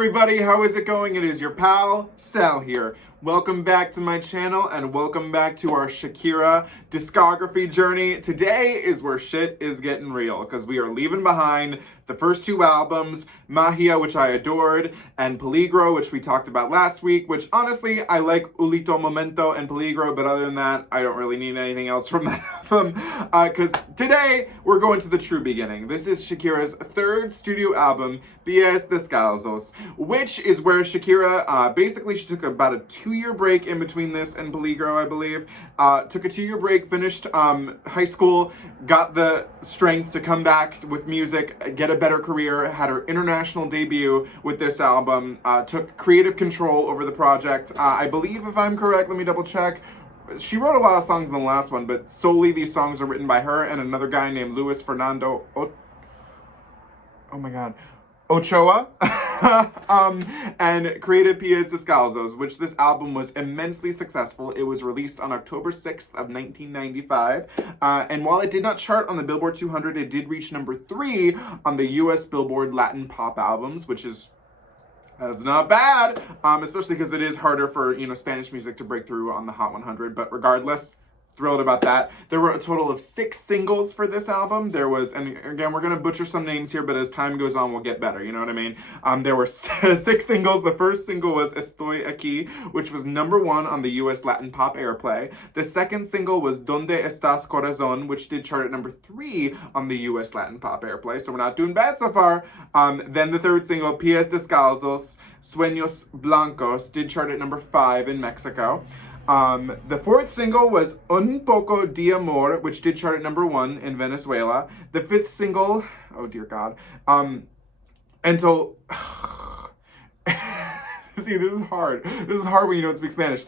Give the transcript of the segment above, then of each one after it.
everybody, how is it going? It is your pal, Sal here. Welcome back to my channel and welcome back to our Shakira discography journey. Today is where shit is getting real because we are leaving behind the first two albums, Magia, which I adored, and Peligro, which we talked about last week, which honestly, I like Ultimo Momento and Peligro, but other than that, I don't really need anything else from that album, because today, we're going to the true beginning. This is Shakira's third studio album, Pies Descalzos, which is where Shakira, basically she took about a 2-year break in between this and Peligro, I believe. Took a 2-year break, finished high school, got the strength to come back with music, get a better career, had her international debut with this album, took creative control over the project. I believe, if I'm correct, let me double check, she wrote a lot of songs in the last one, but solely these songs are written by her and another guy named Fernando Ochoa, and created Pies Descalzos, which this album was immensely successful. It was released on October 6th of 1995, and while it did not chart on the Billboard 200, it did reach number 3 on the US Billboard Latin Pop Albums, which is that's not bad, especially because it is harder for, Spanish music to break through on the Hot 100, but regardless, thrilled about that. There were a total of 6 singles for this album. There was, and again, we're going to butcher some names here, but as time goes on, we'll get better, you know what I mean? There were 6 singles. The first single was Estoy Aquí, which was #1 on the US Latin Pop Airplay. The second single was Donde, estas, corazon, which did chart at #3 on the US Latin Pop Airplay, so we're not doing bad so far. Then the third single, Pies Descalzos, Sueños, Blancos, did chart at #5 in Mexico. The fourth single was Un Poco de Amor, which did chart at #1 in Venezuela. The fifth single, oh dear God, see, this is hard. This is hard when you don't speak Spanish.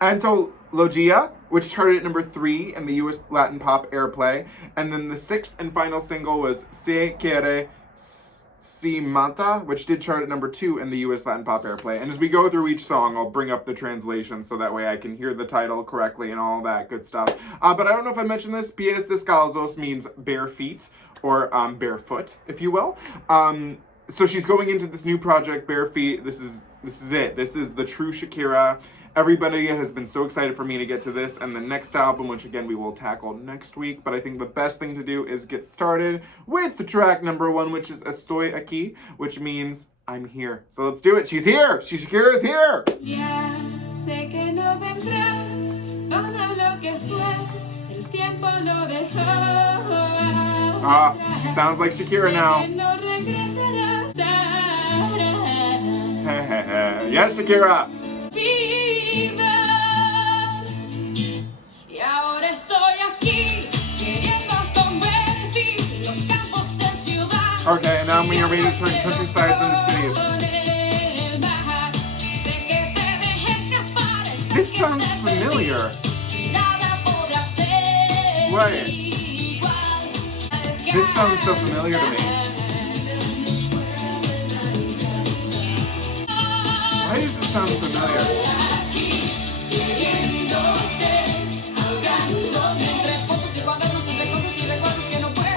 Antología, which charted at #3 in the US Latin Pop Airplay. And then the sixth and final single was Quiere, Mata, which did chart at #2 in the US Latin Pop Airplay. And as we go through each song, I'll bring up the translation so that way I can hear the title correctly and all that good stuff. But I don't know if I mentioned this, Pies Descalzos means bare feet, or barefoot, if you will. So she's going into this new project, bare feet. This is it. This is the true Shakira. Everybody has been so excited for me to get to this and the next album, which again we will tackle next week. But I think the best thing to do is get started with the track #1, which is Estoy Aquí, which means I'm here. So let's do it. She's here. Shakira's here. Ya sé que no vendrás, todo lo que fue, el tiempo lo dejó. She sounds like Shakira now. Yes, Shakira. Y ahora estoy aquí, queriendo convertir los campos en ciudad. Okay, now we are ready to turn countrysides into cities. This sounds familiar. Right. This sounds so familiar to me. Why does it sound familiar?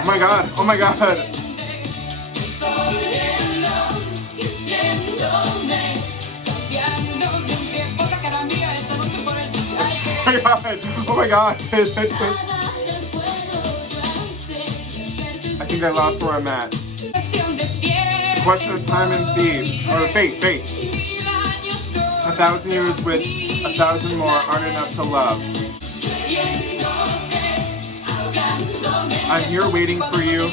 Oh my god, oh my god. Oh my god, oh my god. I think I lost where I'm at. Question of time and fate, or fate. 1,000 years with 1,000 more aren't enough to love. I'm here waiting for you.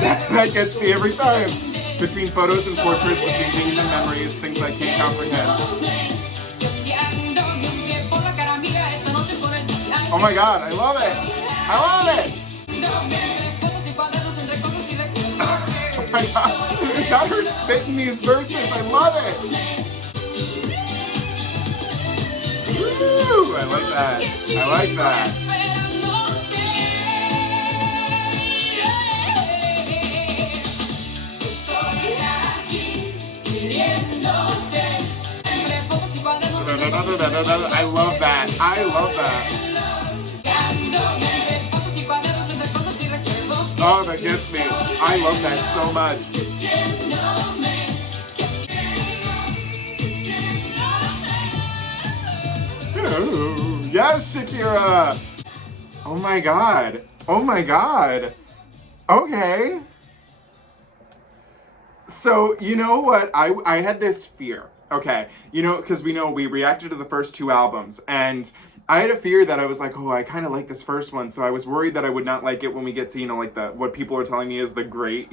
That gets me every time. Between photos and portraits, between things and memories, things I can't comprehend. Oh my god, I love it! I love it! Oh my god, got her spitting these verses, I love it! Woo, I like that. I like that. I love that. I love that. Oh, that gets me. I love that so much. Yes, Shakira! Oh my god. Oh my god. Okay. So, you know what? I had this fear. Okay. You know, because we reacted to the first two albums, and I had a fear that I was like, oh, I kind of like this first one, so I was worried that I would not like it when we get to, like what people are telling me is the great,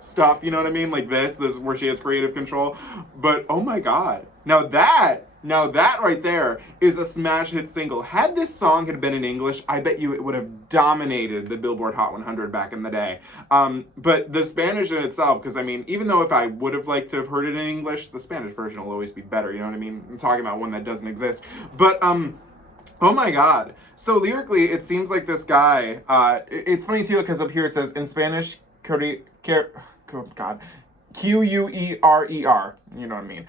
stuff, you know what I mean? Like this where she has creative control. But oh my god. Now that right there is a smash hit single. Had this song had been in English, I bet you it would have dominated the Billboard Hot 100 back in the day. But the Spanish in itself, because I mean, even though if I would have liked to have heard it in English, the Spanish version will always be better, you know what I mean? I'm talking about one that doesn't exist. But, oh my god. So lyrically, it seems like this guy, it's funny too, because up here it says, in Spanish, oh god, Querer, you know what I mean,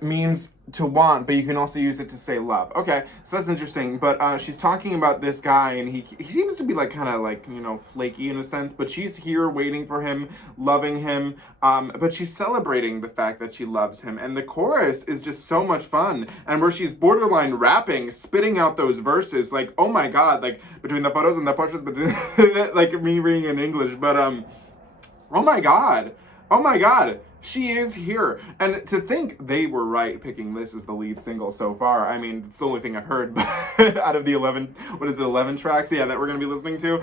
means to want, but you can also use it to say love. Okay, so that's interesting, but she's talking about this guy, and he seems to be like kind of like, flaky in a sense, but she's here waiting for him, loving him, but she's celebrating the fact that she loves him, and the chorus is just so much fun, and where she's borderline rapping, spitting out those verses, like, oh my god, like, between the photos and the portraits, between, like me reading in English, but, oh my god. Oh my god, she is here. And to think they were right picking this as the lead single so far. I mean, it's the only thing I've heard out of the 11 tracks? Yeah, that we're going to be listening to.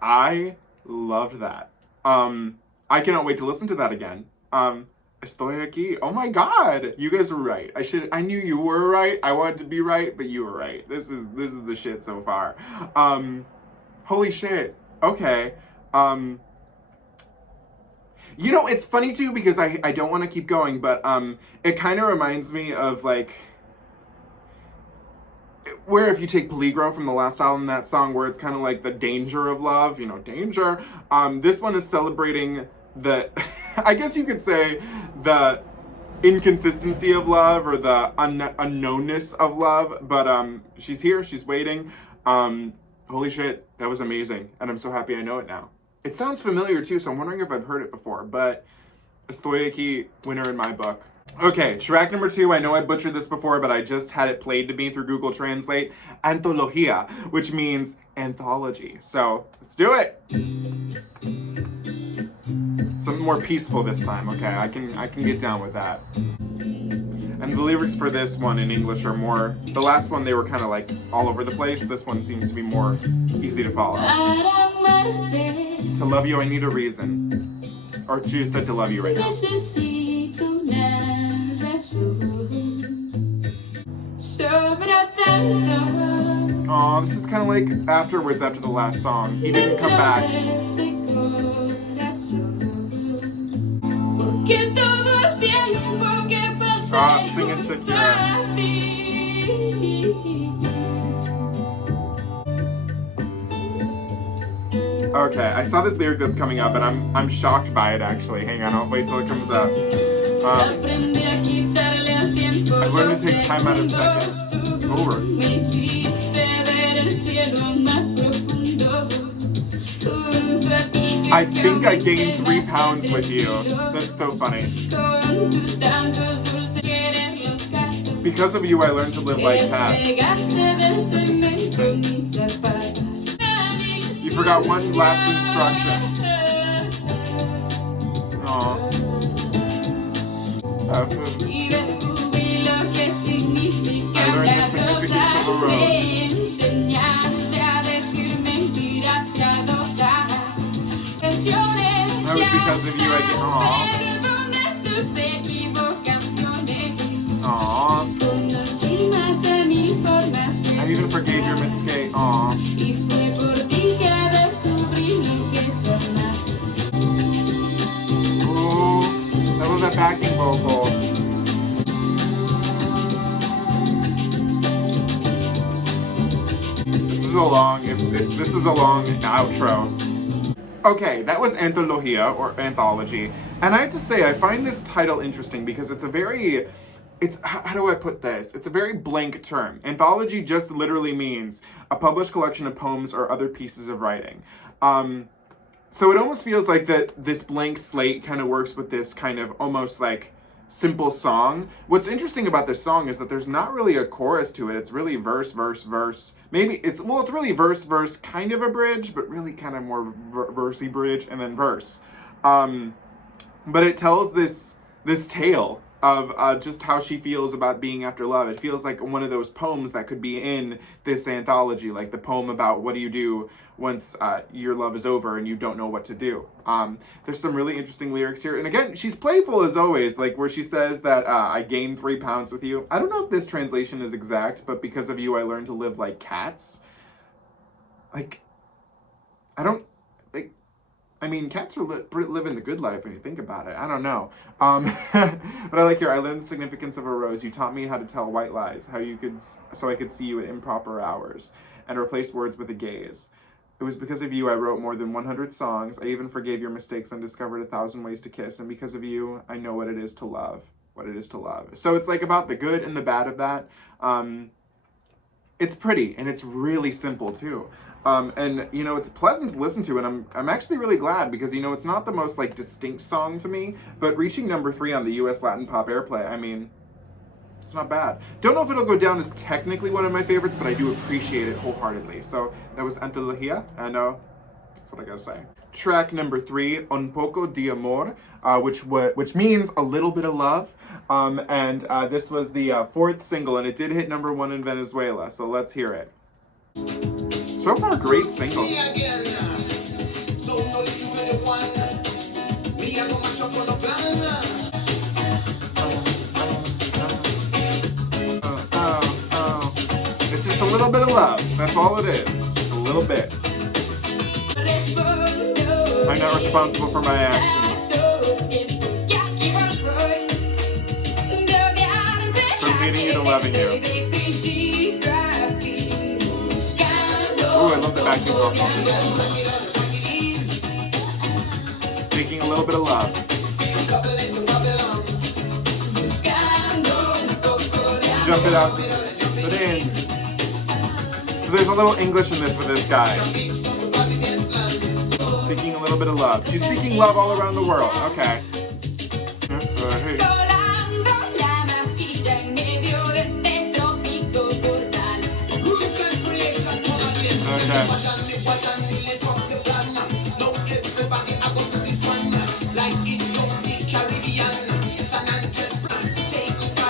I loved that. I cannot wait to listen to that again. Estoy Aquí. Oh my god, you guys were right. I knew you were right. I wanted to be right, but you were right. This is the shit so far. Holy shit. Okay. It's funny too, because I don't want to keep going, but it kind of reminds me of like where if you take Peligro from the last album, that song where it's kind of like the danger of love, danger. This one is celebrating the, I guess you could say, the inconsistency of love or the unknownness of love, but she's here, she's waiting. Holy shit, that was amazing, and I'm so happy I know it now. It sounds familiar too, so I'm wondering if I've heard it before, but Estoy Aquí, winner in my book. Okay, track number 2, I know I butchered this before, but I just had it played to me through Google Translate. Antología, which means anthology. So, let's do it! Something more peaceful this time, okay? I can get down with that. And the lyrics for this one in English are more, the last one they were kind of like all over the place. This one seems to be more easy to follow. To love you, I need a reason. Or she just said to love you right now. Necesito una razón sobre tanto. Aw, this is kind of like afterwards, after the last song. He didn't come back. I'm singing Shakira. Okay, I saw this lyric that's coming up, and I'm shocked by it actually. Hang on, I'll wait till it comes up. I've learned to take time out of seconds. Over. I think I gained 3 pounds with you. That's so funny. Because of you, I learned to live like cats. You forgot one last instruction. Aww. I learned the significance of a rose. That was because of you, I did. Aww. Aww. I even forgave your mistake. Aww. That backing vocal. This is a long outro. Okay, that was Antología, or Anthology, and I have to say I find this title interesting because it's how do I put this? It's a very blank term. Anthology just literally means a published collection of poems or other pieces of writing. So it almost feels like that this blank slate kind of works with this kind of almost like simple song. What's interesting about this song is that there's not really a chorus to it. It's really verse, verse, verse. Maybe it's really verse, verse, kind of a bridge, but really kind of more versey bridge and then verse. But it tells this tale of just how she feels about being after love. It feels like one of those poems that could be in this anthology, like the poem about what do you do once your love is over and you don't know what to do. There's some really interesting lyrics here. And again, she's playful as always, like where she says that I gained 3 pounds with you. I don't know if this translation is exact, but because of you, I learned to live like cats. Like, I mean, cats are living the good life when you think about it. I don't know. But I like here, I learned the significance of a rose. You taught me how to tell white lies, so I could see you at improper hours and replace words with a gaze. It was because of you I wrote more than 100 songs. I even forgave your mistakes and discovered 1,000 ways to kiss. And because of you, I know what it is to love. So it's like about the good and the bad of that. It's pretty and it's really simple too. And you know, it's pleasant to listen to, and I'm actually really glad because, you know, it's not the most like distinct song to me, but reaching number 3 on the US Latin Pop Airplay, I mean, it's not bad. Don't know if it'll go down as technically one of my favorites, but I do appreciate it wholeheartedly. So that was Antología, and that's what I gotta say. Track number 3, Un Poco de Amor, which means a little bit of love. And this was the 4th single, and it did hit number 1 in Venezuela. So let's hear it. So far, great singles. It's just a little bit of love. That's all it is. Just a little bit. I'm not responsible for my actions. From meeting you to loving you. Oh, I love the backing vocals. Seeking a little bit of love. Jump it up, put it in. So there's a little English in this with this guy. Seeking a little bit of love. She's seeking love all around the world. Okay. Hey.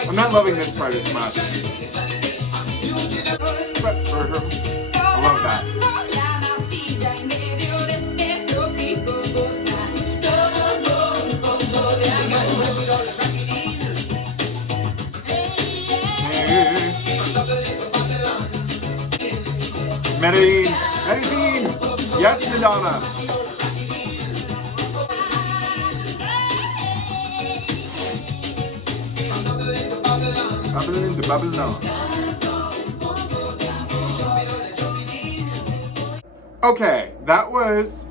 I'm not loving this part as much. But for her, I love that. Medellin. Yes, Madonna. Okay, that was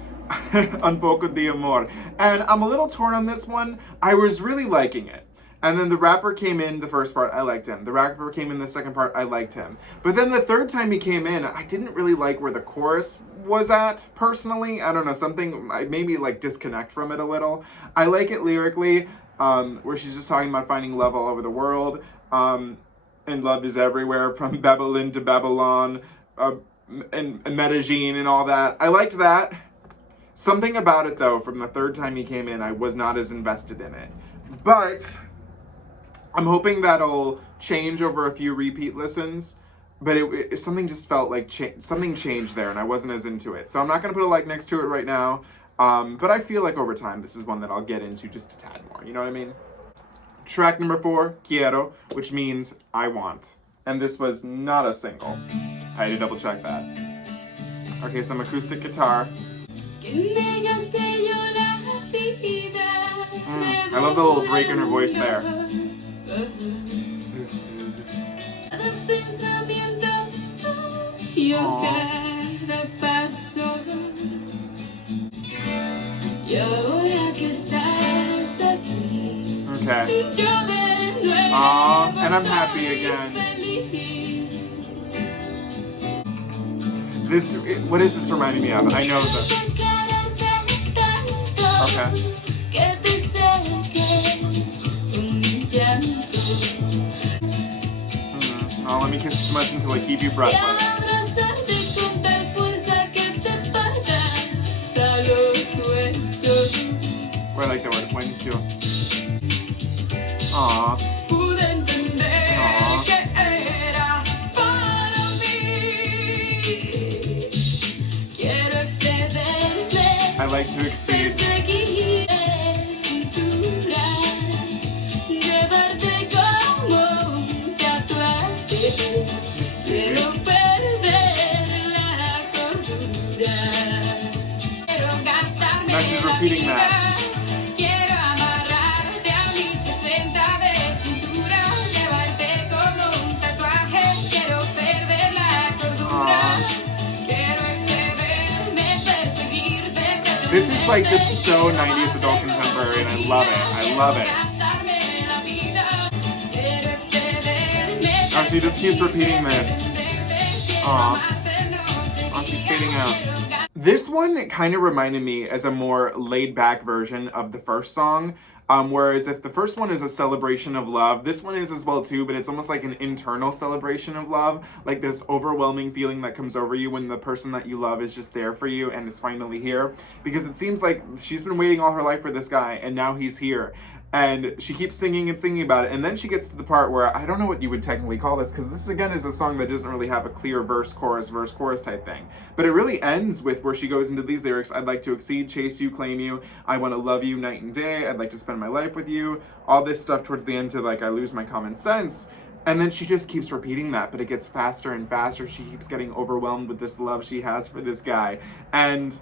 Un Poco de Amor. And I'm a little torn on this one. I was really liking it. And then the rapper came in the first part, I liked him. The rapper came in the second part, I liked him. But then the third time he came in, I didn't really like where the chorus was at, personally. I don't know, something made me like disconnect from it a little. I like it lyrically, where she's just talking about finding love all over the world. And love is everywhere, from Babylon to Babylon, and Medellin and all that. I liked that. Something about it, though, from the third time he came in, I was not as invested in it. But I'm hoping that'll change over a few repeat listens. But something just felt like something changed there, and I wasn't as into it. So I'm not going to put a like next to it right now. But I feel like over time, this is one that I'll get into just a tad more. You know what I mean? Track number 4, Quiero, which means I want. And this was not a single. I had to double check that. Okay, some acoustic guitar. I love the little break in her voice there. Okay. And I'm happy again. What is this reminding me of? I know this. Okay. let me kiss you so much until I keep you breathless. Or I like that word, buenos. Aww. I like to exceed. Now she's repeating that. This is like just so 90s adult contemporary, and I love it. I love it. Oh, she just keeps repeating this. Aw. Oh, she's fading out. This one kind of reminded me as a more laid-back version of the first song. Whereas if the first one is a celebration of love, this one is as well too, but it's almost like an internal celebration of love, like this overwhelming feeling that comes over you when the person that you love is just there for you and is finally here. Because it seems like she's been waiting all her life for this guy, and now he's here. And she keeps singing and singing about it, and then she gets to the part where I don't know what you would technically call this, because this again is a song that doesn't really have a clear verse chorus type thing. But it really ends with where she goes into these lyrics: I'd like to exceed, chase you, claim you, I want to love you night and day, I'd like to spend my life with you, all this stuff towards the end to like I lose my common sense. And then she just keeps repeating that, but it gets faster and faster. She keeps getting overwhelmed with this love she has for this guy, and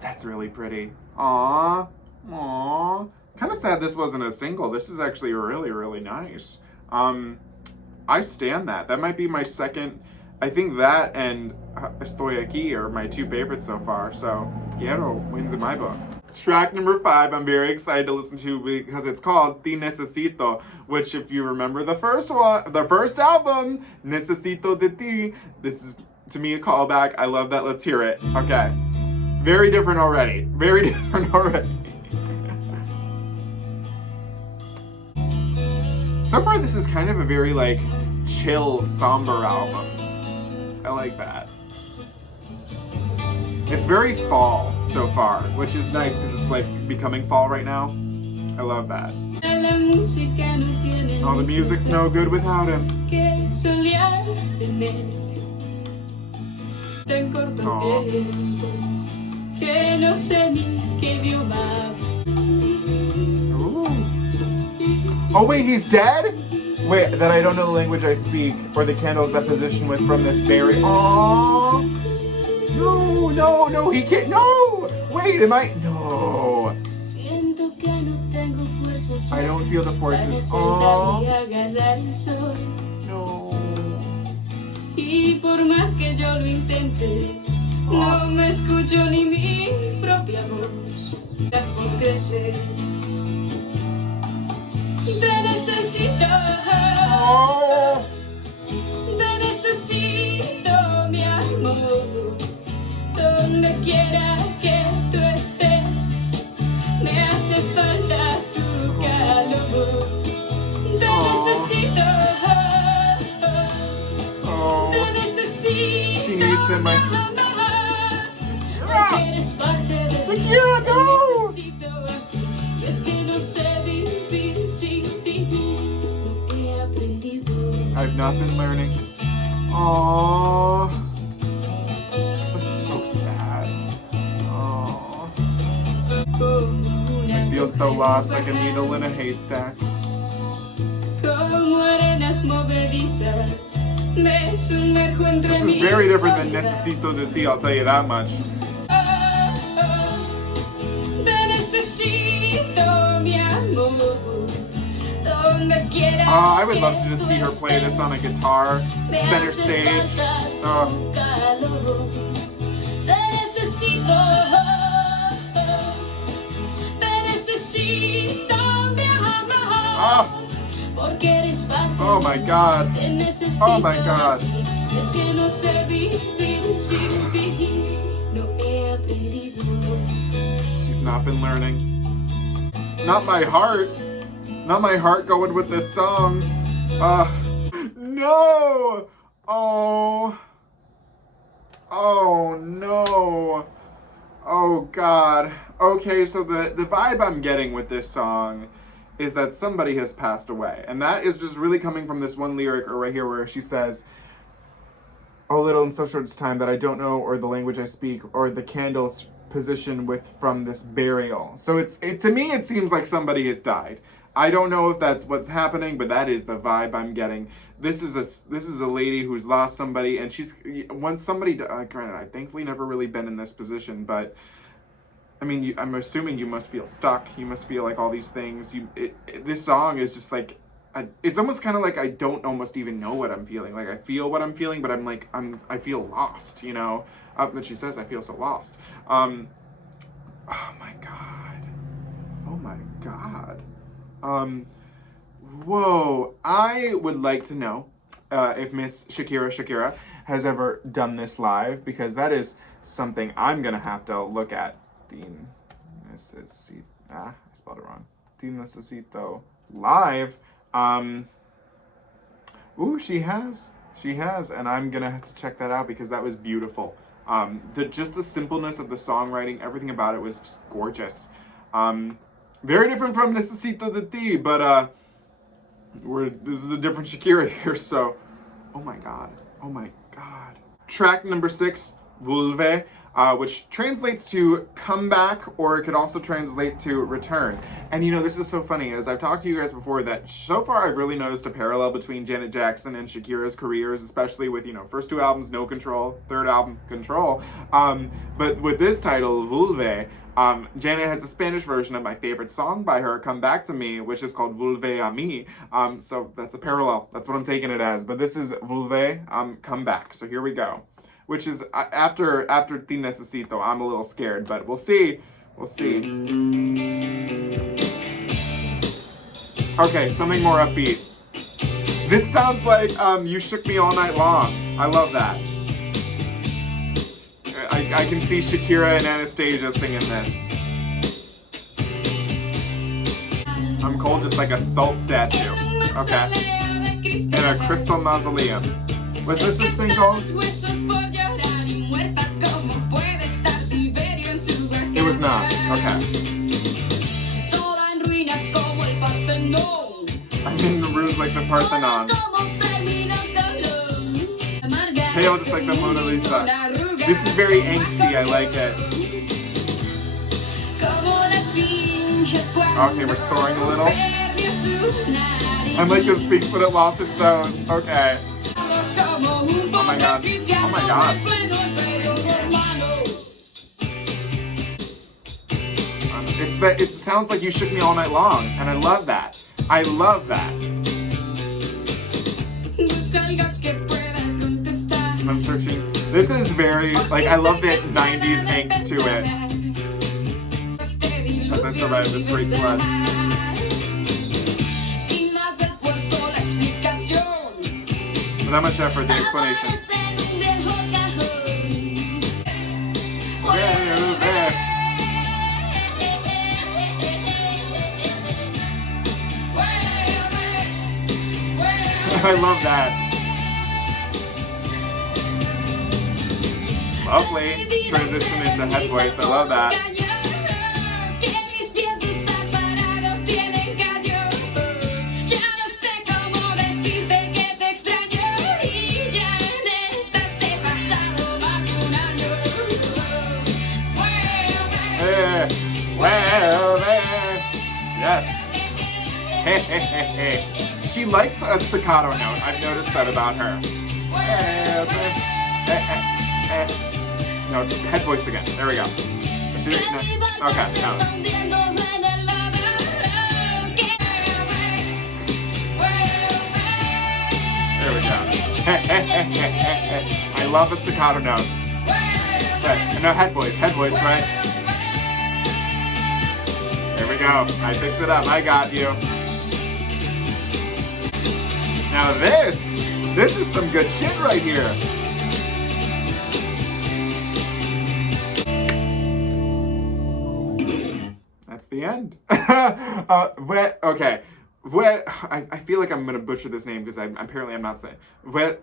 that's really pretty. Aww. Aww. Kind of sad this wasn't a single. This is actually really, really nice. I stand that. That might be my second. I think that and Estoy Aquí are my two favorites so far. So Quiero wins in my book. Track number 5, I'm very excited to listen to because it's called Necesito, which if you remember the first album, Necesito de ti. This is to me a callback. I love that. Let's hear it. Okay. Very different already. Very different already. So far, this is kind of a very, like, chill, somber album. I like that. It's very fall so far, which is nice because it's, like, becoming fall right now. I love that. Oh, the music's no good without him. Oh wait, he's dead? Wait, that I don't know the language I speak, or the candles that position with from this berry. Aww. No, he can't, no! Wait, no. I don't feel the forces. Aww. No. Y por más que yo lo intente, no me escucho ni mi propia voz. Las por crecer. Te necesito, te necesito, mi amor. Donde quiera que tú estés, me hace falta tu calor. Te necesito, te necesito, She needs him, porque eres parte de mí. Te necesito, y es que no sé vivir sin ti. Lo he aprendido. I've not been learning. Aww. That's so sad. Aww. I feel so lost, like a needle in a haystack. Como arenas movedizas, me sumerjo entre This is very different than Necesito de ti, I'll tell you that much. I would love to just see her play this on a guitar, center stage. Oh. Oh my god. Oh my god. She's not been learning. Not my heart. Not my heart going with this song. no! Oh. Oh no. Oh God. Okay, so the vibe I'm getting with this song is that somebody has passed away. And that is just really coming from this one lyric or right here where she says, "Oh little and so short is time that I don't know or the language I speak or the candles position with from this burial." So to me it seems like somebody has died. I don't know if that's what's happening, but that is the vibe I'm getting. This is a lady who's lost somebody, and once somebody granted, I've thankfully never really been in this position, but I mean, I'm assuming you must feel stuck. You must feel like all these things. This song is just like, it's almost kind of like I don't almost even know what I'm feeling. Like I feel what I'm feeling, but I feel lost, you know? But she says I feel so lost. Oh my God. Oh my God. Whoa. I would like to know if Miss Shakira has ever done this live, because that is something I'm gonna have to look at. Necesito. I spelled it wrong. Necesito live. Ooh, she has, and I'm gonna have to check that out because that was beautiful. Just the simpleness of the songwriting, everything about it was just gorgeous. Very different from Necesito de ti, but this is a different Shakira here, so oh my God. Track number 6, Vulve, which translates to come back, or it could also translate to return. And you know, this is so funny, as I've talked to you guys before, that so far I've really noticed a parallel between Janet Jackson and Shakira's careers, especially with, you know, first 2 albums, No Control, third album, Control. But with this title, Vulve, Janet has a Spanish version of my favorite song by her, Come Back to Me, which is called Vuelve a mí. So that's a parallel. That's what I'm taking it as. But this is Vulve, Come Back. So here we go. Which is, after Te Necesito, I'm a little scared, but we'll see. Okay, something more upbeat. This sounds like You Shook Me All Night Long. I love that. I can see Shakira and Anastasia singing this. I'm cold just like a salt statue. Okay. In a crystal mausoleum. Was this thing called? It was not. Okay. I'm in the ruse like the Parthenon. Pale just like the Mona Lisa. This is very angsty. I like it. Okay, we're soaring a little. I'm like this speaks when it lost its nose. Okay. Oh my God. Oh my God. It sounds like You Shook Me All Night Long, and I love that. I love that. I'm searching. This is very, like, I love the 90s angst to it. As I survive this great flood. Without much effort, the explanation. I love that. Lovely transition into head voice. I love that. Yes. She likes a staccato note. I've noticed that about her. No, head voice again. There we go. Okay, no. There we go. I love a staccato note. Right. No, head voice, right? There we go. I picked it up. I got you. Now this is some good shit right here. That's the end. Okay. I feel like I'm gonna butcher this name because apparently I'm not saying. Let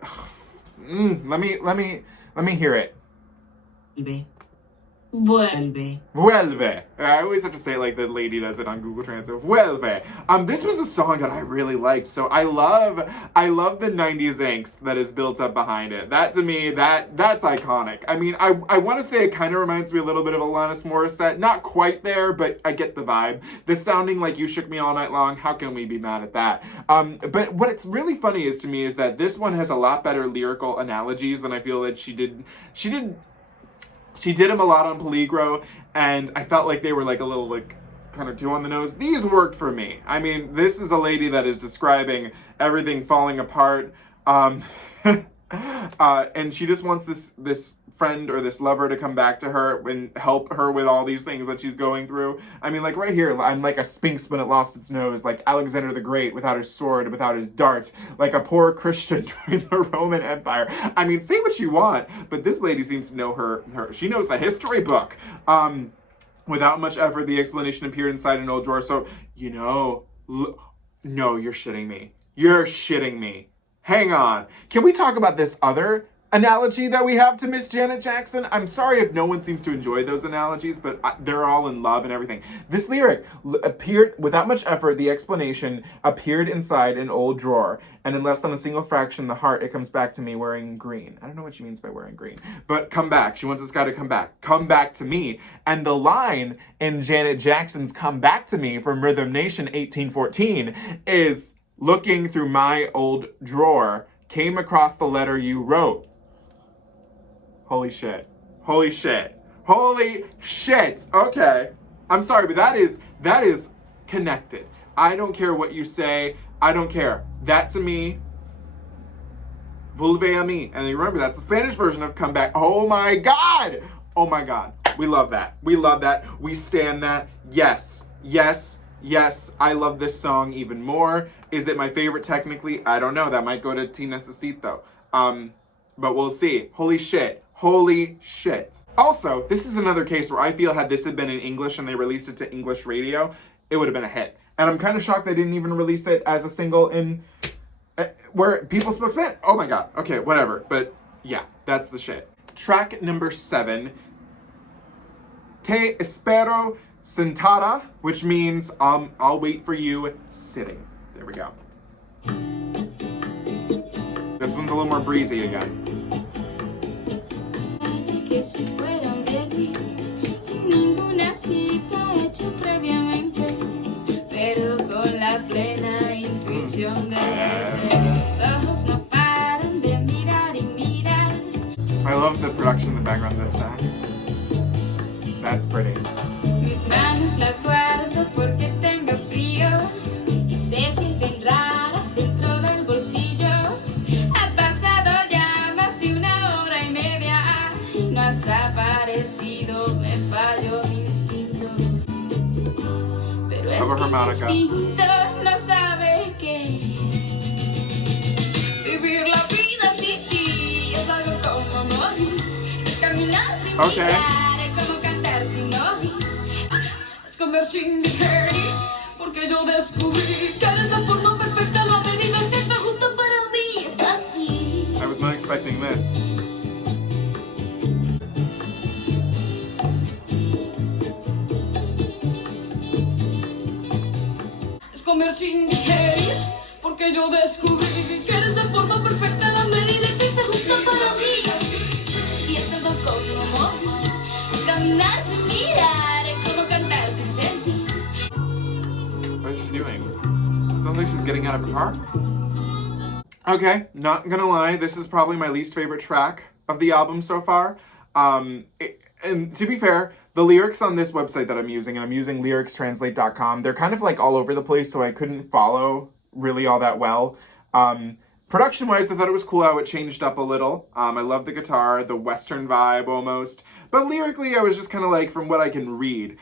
me hear it. Vuelve. Vuelve. I always have to say it like the lady does it on Google Translate. Vuelve. This was a song that I really liked. So I love the 90s angst that is built up behind it. That to me, that's iconic. I mean, I want to say it kind of reminds me a little bit of Alanis Morissette. Not quite there, but I get the vibe. The sounding like You Shook Me All Night Long. How can we be mad at that? But what it's really funny is to me is that this one has a lot better lyrical analogies than I feel that she did them a lot on Peligro, and I felt like they were like a little like kind of too on the nose. These worked for me. I mean, this is a lady that is describing everything falling apart, and she just wants this friend or this lover to come back to her and help her with all these things that she's going through. I mean, like right here, I'm like a sphinx when it lost its nose, like Alexander the Great without his sword, without his dart, like a poor Christian during the Roman Empire. I mean, say what you want, but this lady seems to know her. She knows the history book. Without much effort, the explanation appeared inside an old drawer. So, you know, no, you're shitting me. You're shitting me. Hang on. Can we talk about this other analogy that we have to Miss Janet Jackson? I'm sorry if no one seems to enjoy those analogies, but they're all in love and everything. This lyric appeared without much effort. The explanation appeared inside an old drawer, and in less than a single fraction, the heart, it comes back to me wearing green. I don't know what she means by wearing green, but come back. She wants this guy to come back to me. And the line in Janet Jackson's "Come Back to Me" from Rhythm Nation 1814 is, looking through my old drawer, came across the letter you wrote. Holy shit. Holy shit. Holy shit. Okay. I'm sorry, but that is connected. I don't care what you say. I don't care. That to me, Vulve a mí. And remember, that's the Spanish version of come back. Oh my God. Oh my God. We love that. We love that. We stand that. Yes. Yes. Yes. I love this song even more. Is it my favorite technically? I don't know. That might go to Necesito. But we'll see. Holy shit. Holy shit. Also, this is another case where I feel had this had been in English and they released it to English radio, it would have been a hit. And I'm kind of shocked they didn't even release it as a single in where people spoke Spanish. Oh my God. Okay, whatever. But yeah, that's the shit. Track number 7, Te Espero Sentada, which means I'll wait for you sitting. There we go. This one's a little more breezy again. Si fuera un viernes, sin ninguna cita hecha previamente, pero con la plena intuición de verte, mis ojos no paran de mirar y mirar. I love the production in the background of this track. That's pretty. Mis manos las guardo porque tengo frío y se sienten raras dentro del bolsillo. Ha pasado ya más de 1 hora y media. No has aparecido, me falló mi instinto. Pero es que mi instinto no sabe que vivir la vida sin ti es algo como morir. Es caminar sin mirar, es como cantar sin oír. Es comer sin digerir, porque yo descubrí que eres la forma perfecta, la medida exacta justo para mí. Es así. I was not expecting this. Comer sin digerir, porque yo descubrí que eres de forma perfecta, la medida exacta justo para mí. Y es algo como es caminar sin mirar, es como cantar sin sentir. What is she doing? It sounds like she's getting out of a car. Okay, not gonna lie, this is probably my least favorite track of the album so far. And to be fair, the lyrics on this website that I'm using, and I'm using lyricstranslate.com, they're kind of like all over the place, so I couldn't follow really all that well. Production-wise, I thought it was cool how it changed up a little. I love the guitar, the Western vibe almost. But lyrically, I was just kind of like, from what I can read,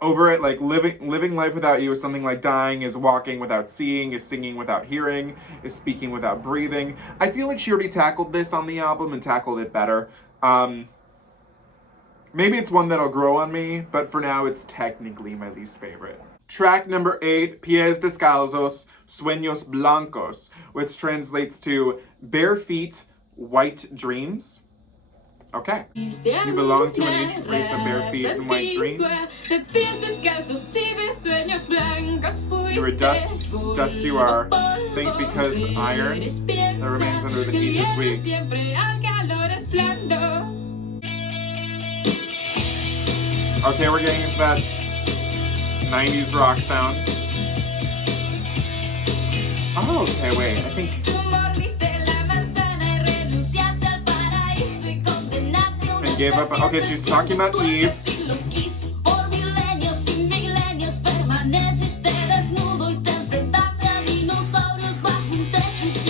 over it, like living life without you is something like dying, is walking without seeing, is singing without hearing, is speaking without breathing. I feel like she already tackled this on the album and tackled it better. Maybe it's one that'll grow on me, but for now it's technically my least favorite. Track number 8, Pies Descalzos, Sueños Blancos, which translates to bare feet, white dreams. Okay. You belong to an ancient race of bare feet and white dreams. You are dust, dust you are. Think because iron that remains under the heat is weak. Okay, we're getting into that 90s rock sound. Oh, okay, wait, I think... And gave up... Okay, she's talking about Eve.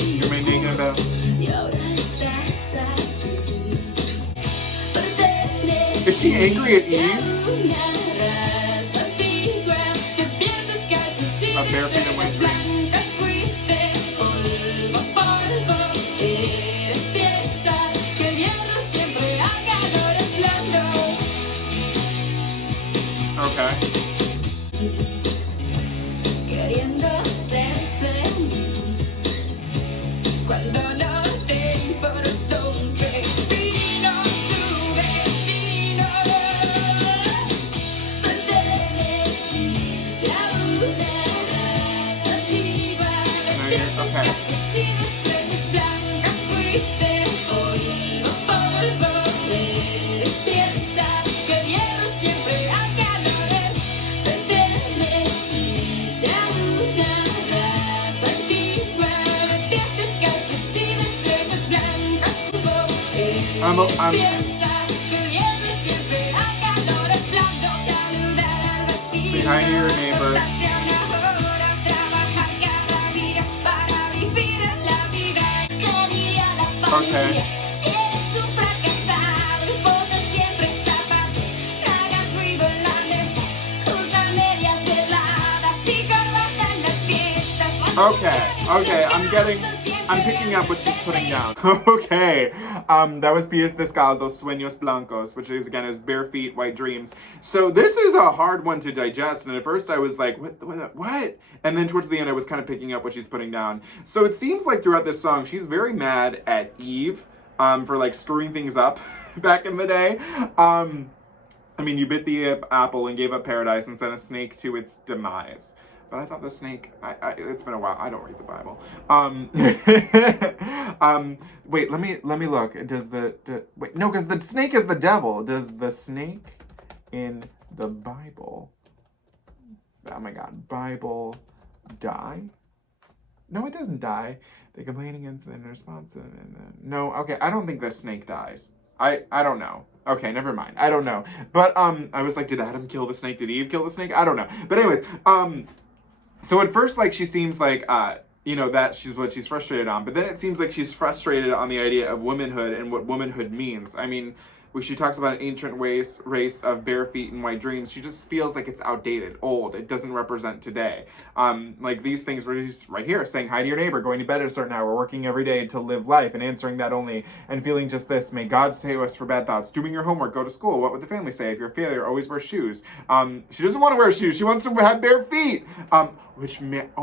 You're making about... Is she angry at Eve? A bare feet and white dreams. Okay. Say hi to your neighbor. Okay. Okay, I'm picking up what she's putting down. Okay, that was Pies Descalzos, Sueños Blancos, which is, again, is bare feet, white dreams. So this is a hard one to digest, and at first I was like, what? And then towards the end I was kind of picking up what she's putting down. So it seems like throughout this song, she's very mad at Eve for, like, screwing things up back in the day. I mean, you bit the apple and gave up paradise and sent a snake to its demise. But I thought the snake, it's been a while. I don't read the Bible. Wait, let me look. Does wait, no, because the snake is the devil. Does the snake in the Bible, oh my God, Bible die? No, it doesn't die. They complain against it in response to it. No, okay, I don't think the snake dies. I don't know. Okay, never mind. I don't know. But, I was like, did Adam kill the snake? Did Eve kill the snake? I don't know. But anyways, so at first, like, she seems like, you know, that she's frustrated on. But then it seems like she's frustrated on the idea of womanhood and what womanhood means. I mean, when she talks about an ancient race of bare feet and white dreams, she just feels like it's outdated, old. It doesn't represent today. Like these things were just right here, saying hi to your neighbor, going to bed at a certain hour, working every day to live life, and answering that only, and feeling just this. May God save us for bad thoughts. Doing your homework, go to school. What would the family say? If you're a failure, always wear shoes. She doesn't want to wear shoes. She wants to have bare feet. Oh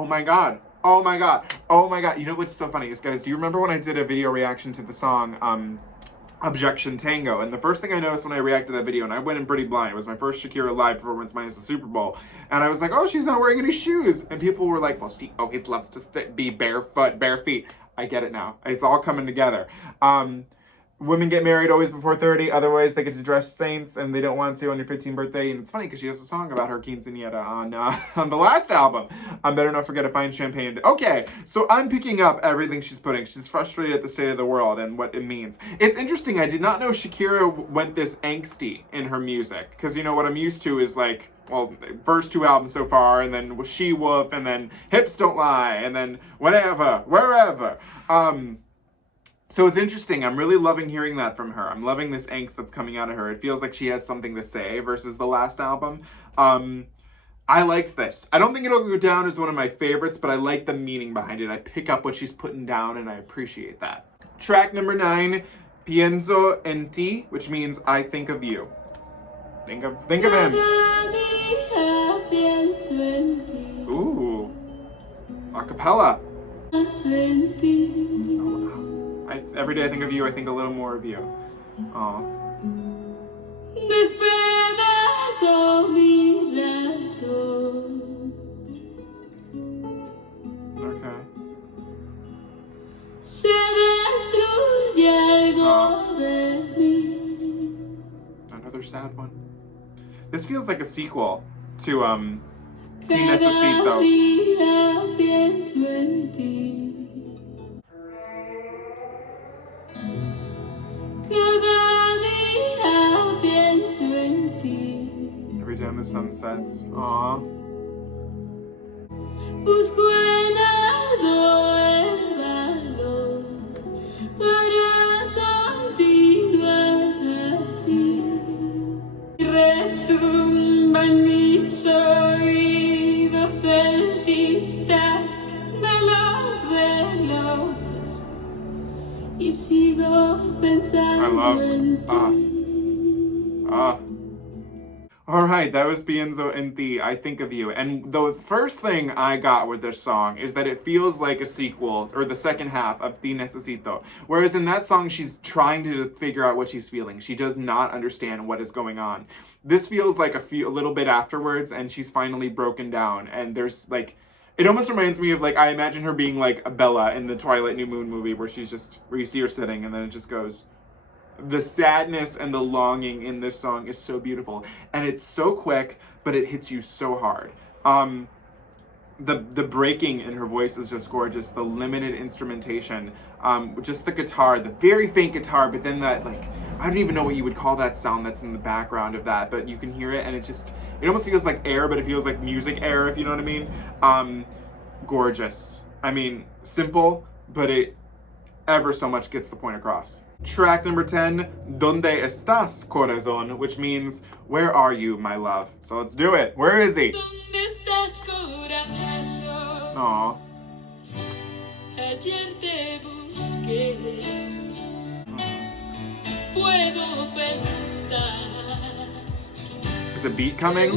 my God. Oh my God. Oh my God. You know what's so funny is, guys, do you remember when I did a video reaction to the song, Objection Tango? And the first thing I noticed when I reacted to that video, and I went in pretty blind, it was my first Shakira live performance minus the Super Bowl, and I was like, oh, she's not wearing any shoes. And people were like, well, she always loves to be bare feet. I get it now. It's all coming together. Women get married always before 30, otherwise they get to dress saints, and they don't want to on your 15th birthday. And it's funny because she has a song about her quinceañera on the last album. Better not forget to find champagne. Okay, so I'm picking up everything she's putting. She's frustrated at the state of the world and what it means. It's interesting, I did not know Shakira went this angsty in her music, because you know what I'm used to is like, well, first 2 albums so far, and then She Wolf, and then Hips Don't Lie, and then whatever, wherever. So it's interesting. I'm really loving hearing that from her. I'm loving this angst that's coming out of her. It feels like she has something to say versus the last album. I liked this. I don't think it'll go down as one of my favorites, but I like the meaning behind it. I pick up what she's putting down, and I appreciate that. Track number 9, Pienso en ti, which means I think of you. Think of him. pienso en ti. Ooh. Acapella. Pienso en ti. Oh, wow. Every day I think of you, I think a little more of you. Aw. Despedazo mi razón. Okay. Se destruye algo de mí. Another sad one. This feels like a sequel to Necesito. Cada día pienso en ti. Cada día pienso en ti. Every time the sun sets. Aw. Busco en algo el valor para continuar así. Retumba en mis oídos el tic-tac de los relojes y sigo pensando en ti. All right, that was Pienso en ti, I Think of You. And the first thing I got with this song is that it feels like a sequel, or the second half of Ti Necesito. Whereas in that song, she's trying to figure out what she's feeling. She does not understand what is going on. This feels like a little bit afterwards, and she's finally broken down. And there's like, it almost reminds me of like, I imagine her being like Bella in the Twilight New Moon movie, where she's just, where you see her sitting, and then it just goes. The sadness and the longing in this song is so beautiful, and it's so quick, but it hits you so hard. The breaking in her voice is just gorgeous. The limited instrumentation, just the guitar, the very faint guitar, but then that, like, I don't even know what you would call that sound that's in the background of that, but you can hear it, and it almost feels like air, but it feels like music air, if you know what I mean. Gorgeous. I mean, simple, but it ever so much gets the point across. Track number 10, Donde, estas, corazon, which means, where are you, my love? So let's do it. Where is he? ¿Dónde estás, corazón? Aw. Ayer te busqué. Puedo pensar. Is a beat coming?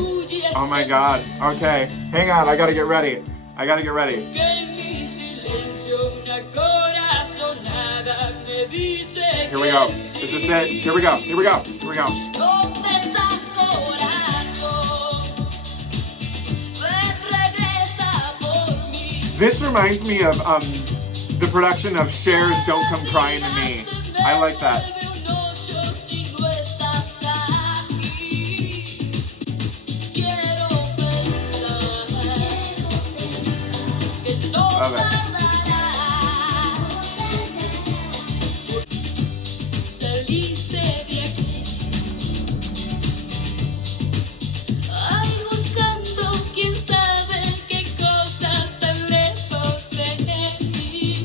Oh my god. Okay, hang on, I gotta get ready. Que en mi silencio una corazonada me dice Here we go. que Is sí. this it? Here we go. ¿Dónde estás, corazón? Ven, regresa por mí. This reminds me of the production of Cher's Don't Come Crying to Me. I like that. Love it. Saliste de aquí. Ay, buscando quién sabe qué cosas tan lejos de mí.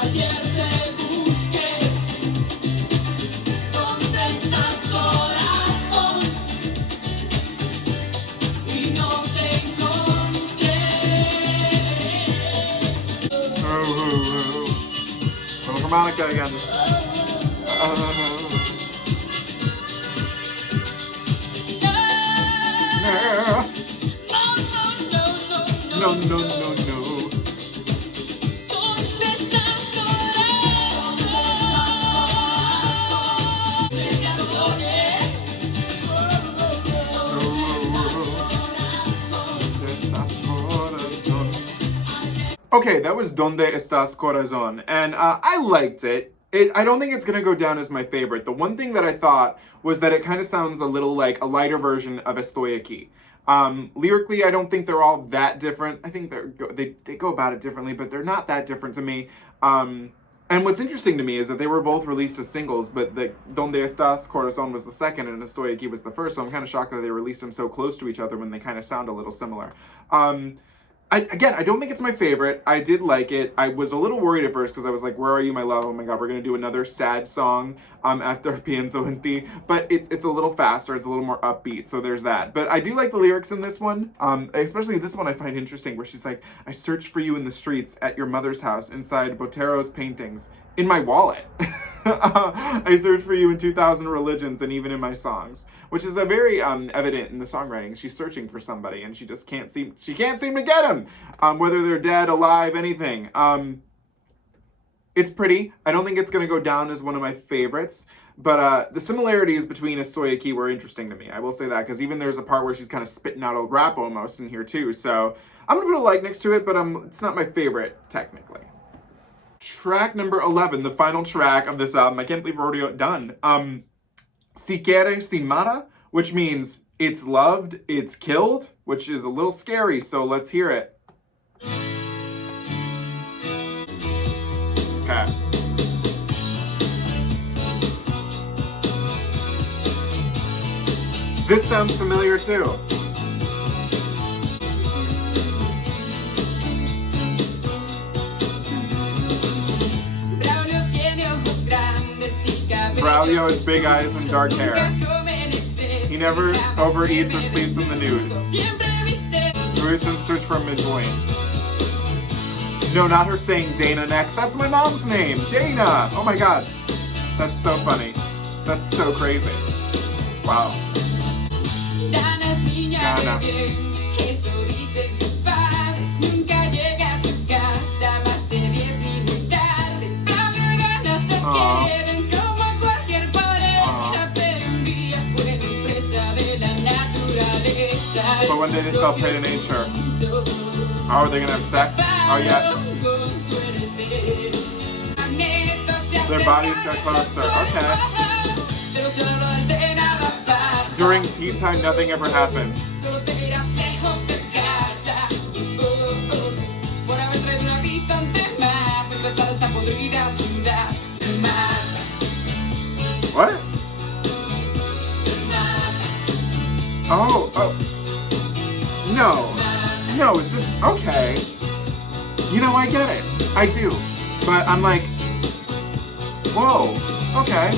Ayer te busqué. ¿Dónde estás, corazón? Y no te encontré. Little harmonica again. No. ¿Dónde estás, corazón? Mis canciones. Okay, that was Donde, estas, corazon, and I liked it. I don't think it's gonna go down as my favorite. The one thing that I thought was that it kind of sounds a little like a lighter version of Estoy Aquí. Lyrically, I don't think they're all that different. I think they go about it differently, but they're not that different to me. And what's interesting to me is that they were both released as singles, but the Donde Estas, Corazon was the second and Estoy Aquí was the first, so I'm kind of shocked that they released them so close to each other when they kind of sound a little similar. I don't think it's my favorite. I did like it. I was a little worried at first because I was like, where are you, my love? Oh my god, we're going to do another sad song after Pienso en ti. But it's a little faster. It's a little more upbeat, so there's that. But I do like the lyrics in this one. Especially this one I find interesting, where she's like, I searched for you in the streets, at your mother's house, inside Botero's paintings, in my wallet. I searched for you in 2,000 religions and even in my songs, which is a very evident in the songwriting. She's searching for somebody and she just can't seem to get them, whether they're dead, alive, anything. It's pretty. I don't think it's going to go down as one of my favorites, but the similarities between Estoy Aquí were interesting to me. I will say that, because even there's a part where she's kind of spitting out a rap almost in here too. So I'm going to put a like next to it, but it's not my favorite technically. Track number 11, the final track of this album. I can't believe we're already done. Si Quiere, Si Mata, which means it's loved, it's killed, which is a little scary, so let's hear it. Okay. This sounds familiar too. Braulio has big eyes and dark hair. He never overeats or sleeps in the nude. Always been search for a midpoint. No, not her saying Dana next. That's my mom's name, Dana. Oh my god. That's so funny. That's so crazy. Wow. Dana. But one day they fell prey to nature. Oh, are they gonna have sex? Oh yeah. Their bodies got closer. Okay. During tea time, nothing ever happens. What? Oh. No, is this, okay. You know, I get it. I do. But I'm like, whoa, okay.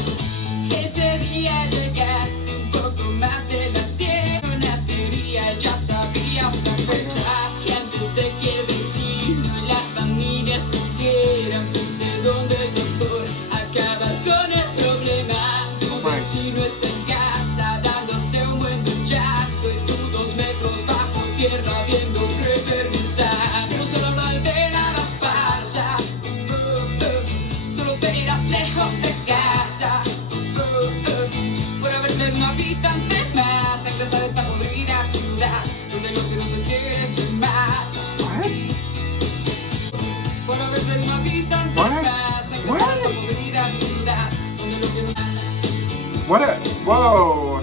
What a, whoa.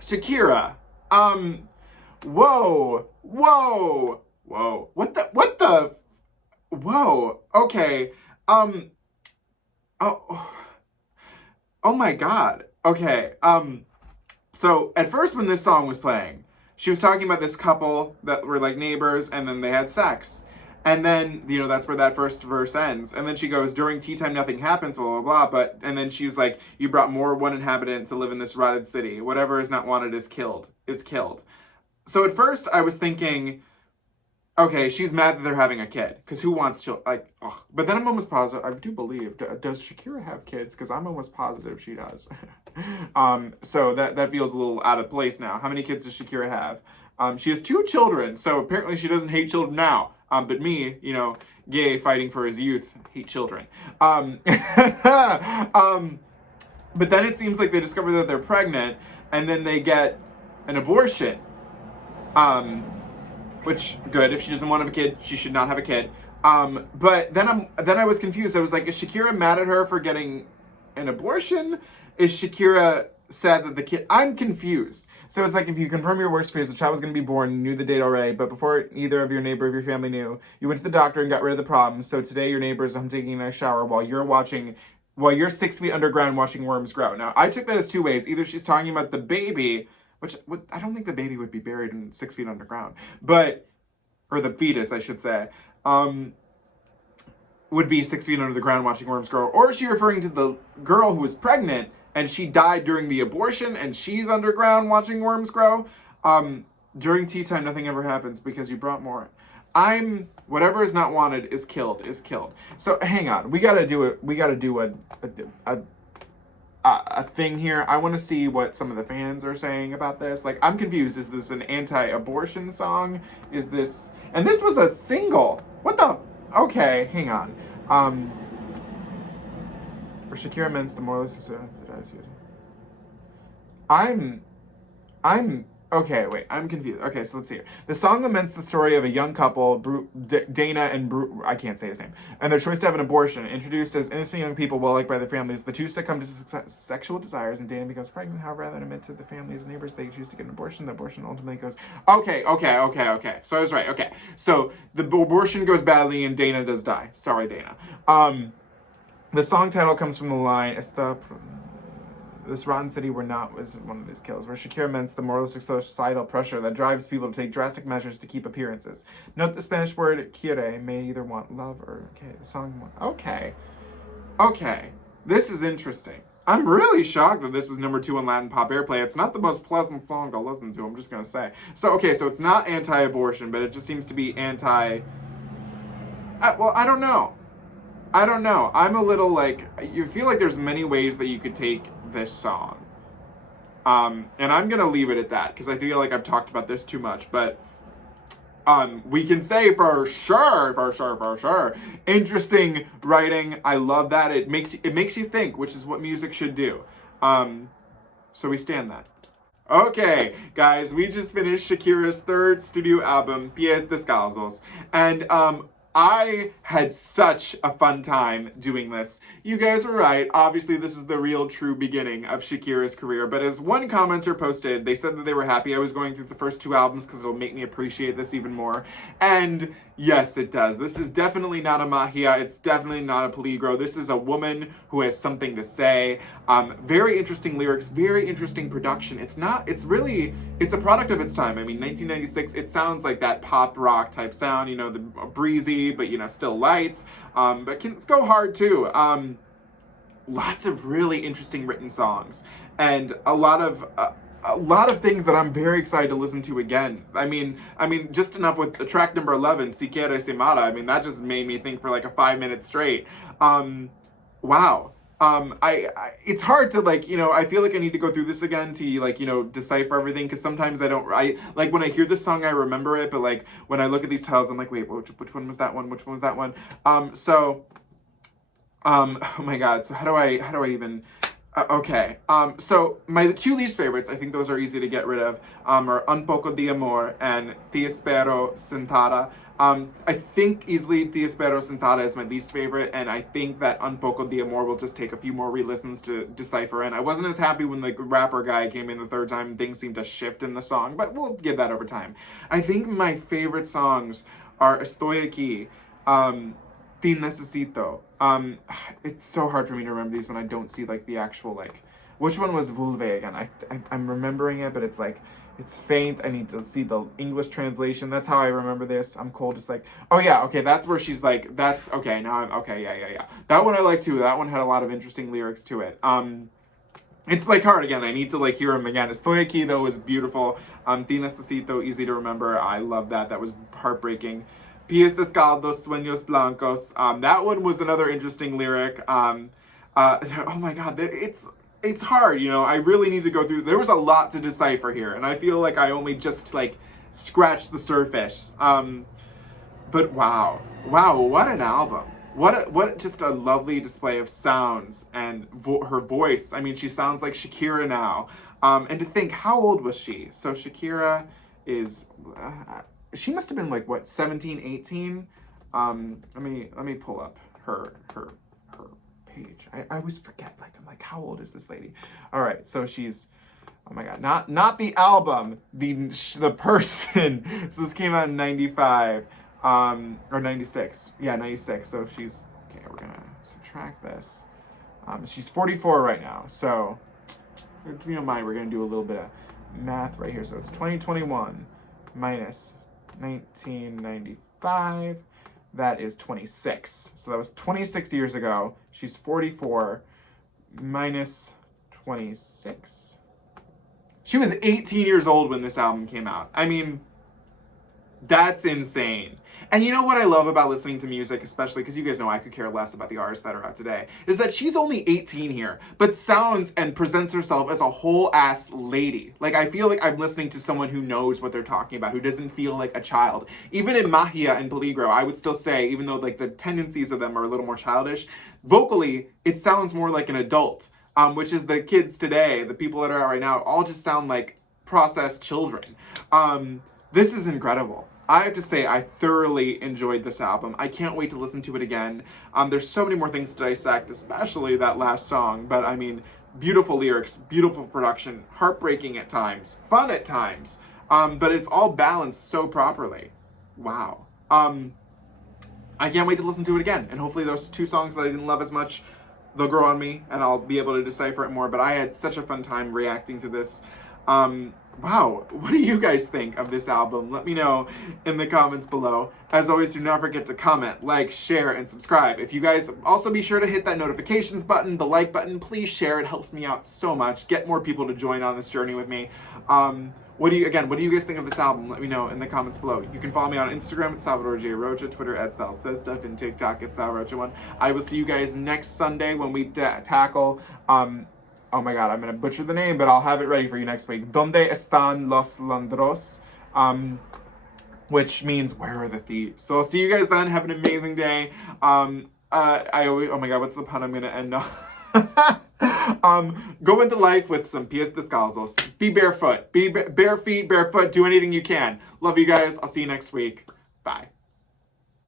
Shakira. Whoa. What the, whoa, okay. Oh my god. Okay. So at first when this song was playing, she was talking about this couple that were like neighbors and then they had sex. And then, you know, that's where that first verse ends. And then she goes, during tea time, nothing happens, blah, blah, blah. And then she was like, you brought more one inhabitant to live in this rotted city. Whatever is not wanted is killed. So at first I was thinking, okay, she's mad that they're having a kid. Because who wants children? Like, ugh. But then I'm almost positive, I do believe, does Shakira have kids? Because I'm almost positive she does. So that feels a little out of place now. How many kids does Shakira have? She has 2 children, so apparently she doesn't hate children now. But me, you know, gay, fighting for his youth, hate children. But then it seems like they discover that they're pregnant, and then they get an abortion. Which, good, if she doesn't want to have a kid, she should not have a kid. But then I was confused. I was like, is Shakira mad at her for getting an abortion? Is Shakira sad that the kid... I'm confused. So it's like, if you confirm your worst fears, the child was going to be born, you knew the date already, but before either of your neighbor of your family knew, you went to the doctor and got rid of the problem. So today your neighbor's home taking a nice shower while you're 6 feet underground watching worms grow. Now, I took that as 2 ways. Either she's talking about the baby, which I don't think the baby would be buried in 6 feet underground, or the fetus, I should say. would be 6 feet under the ground watching worms grow? Or is she referring to the girl who was pregnant and she died during the abortion and she's underground watching worms grow? During tea time, nothing ever happens because you brought more. Whatever is not wanted is killed. So hang on, we gotta do it. We gotta do a thing here. I want to see what some of the fans are saying about this. Like, I'm confused. Is this an anti-abortion song? Is this, and this was a single. What the, okay, hang on. For Shakira means the moralist. Okay, wait, I'm confused. Okay, so let's see here. The song laments the story of a young couple, Dana and I can't say his name, and their choice to have an abortion. Introduced as innocent young people well-liked by their families, the two succumb to sexual desires, and Dana becomes pregnant. However, rather than admit to the family's neighbors, they choose to get an abortion. The abortion ultimately goes... Okay. So I was right, okay. So the abortion goes badly, and Dana does die. Sorry, Dana. The song title comes from the line, this rotten city we're not was one of his kills, where Shakira meant the moralistic societal pressure that drives people to take drastic measures to keep appearances. Note the Spanish word quiere may either want love or... Okay, the song... Okay. This is interesting. I'm really shocked that this was #2 on Latin Pop Airplay. It's not the most pleasant song to listen to, I'm just gonna say. So it's not anti-abortion, but it just seems to be anti... well, I don't know. I'm a little like... You feel like there's many ways that you could take this song. And I'm gonna leave it at that because I feel like I've talked about this too much, but we can say for sure, interesting writing. I love that. It makes you think, which is what music should do. So we stand that. Okay, guys, we just finished Shakira's 3rd studio album, Pies Descalzos, and I had such a fun time doing this. You guys were right. Obviously, this is the real true beginning of Shakira's career. But as one commenter posted, they said that they were happy I was going through the first 2 albums because it'll make me appreciate this even more. And yes, it does. This is definitely not a Magia. It's definitely not a Peligro. This is a woman who has something to say. Very interesting lyrics, very interesting production. It's a product of its time. I mean, 1996, it sounds like that pop rock type sound, the breezy, but still lights, but can go hard too. Lots of really interesting written songs, and a lot of things that I'm very excited to listen to again. I mean, just enough with the track number 11, Si Quiere Se Mata. I mean, that just made me think for like a 5 minutes straight. Wow. It's hard to I feel like I need to go through this again to decipher everything, because sometimes I like when I hear this song I remember it, but when I look at these titles I'm like, wait, which one was that one? Which one was that one? Oh my god, so how do I even okay. So my 2 least favorites, I think those are easy to get rid of, are Un Poco de Amor and Espero Sentada. I think easily Espero Sentada is my least favorite, and I think that Un Poco de Amor will just take a few more re-listens to decipher in. I wasn't as happy when the rapper guy came in the 3rd time and things seemed to shift in the song, but we'll give that over time. I think my favorite songs are Estoy Aquí, Necesito. It's so hard for me to remember these when I don't see the actual which one was Vulve again? I'm remembering it, but it's faint. I need to see the English translation. That's how I remember this. I'm cold, just oh yeah, okay, that's where she's that's okay, now I'm okay, yeah. That one I like too. That one had a lot of interesting lyrics to it. It's hard again. I need to hear them again. Estoy Aquí though was beautiful. Ti Necesito, easy to remember. I love that. That was heartbreaking. Pies Descalzos, Sueños, Blancos. That one was another interesting lyric. Oh my god, it's hard, I really need to go through. There was a lot to decipher here, and I feel like I only just scratched the surface. But wow, what an album. What just a lovely display of sounds and her voice. I mean, she sounds like Shakira now. And to think, how old was she? So Shakira is... she must have been 17, 18? Let me pull up her page. I always forget, I'm how old is this lady? All right, so she's, oh my god, not the album, the person. So this came out in 95, or 96. Yeah, 96. So she's, okay, we're gonna subtract this. She's 44 right now. So, if you don't mind, we're gonna do a little bit of math right here. So it's 2021 minus 1995 that is 26. So that was 26 years ago. She's 44 minus 26. She was 18 years old when this album came out. I mean, that's insane. And you know what I love about listening to music, especially because you guys know I could care less about the artists that are out today, is that she's only 18 here, but sounds and presents herself as a whole ass lady. Like, I feel like I'm listening to someone who knows what they're talking about, who doesn't feel like a child. Even in Magia and Peligro, I would still say, even though like the tendencies of them are a little more childish, vocally, it sounds more like an adult, which is the kids today, the people that are out right now, all just sound like processed children. This is incredible. I have to say, I thoroughly enjoyed this album. I can't wait to listen to it again. There's so many more things to dissect, especially that last song. But I mean, beautiful lyrics, beautiful production, heartbreaking at times, fun at times. But it's all balanced so properly. Wow. I can't wait to listen to it again. And hopefully those two songs that I didn't love as much, they'll grow on me and I'll be able to decipher it more. But I had such a fun time reacting to this. Wow, what do you guys think of this album? Let me know in the comments below. As always, do not forget to comment, like, share, and subscribe. If you guys also be sure to hit that notifications button, the like button, please share. It helps me out so much. Get more people to join on this journey with me. What do you guys think of this album? Let me know in the comments below. You can follow me on Instagram at Salvador J. Rocha, Twitter at Sal Says Stuff, and TikTok at Sal Rocha1. I will see you guys next Sunday when we tackle, oh my god, I'm going to butcher the name, but I'll have it ready for you next week. Donde están los ladrones? Which means, where are the thieves? So I'll see you guys then. Have an amazing day. Oh my god, what's the pun I'm going to end on? Go into life with some Pies Descalzos. Be barefoot. Be bare feet, barefoot. Do anything you can. Love you guys. I'll see you next week. Bye.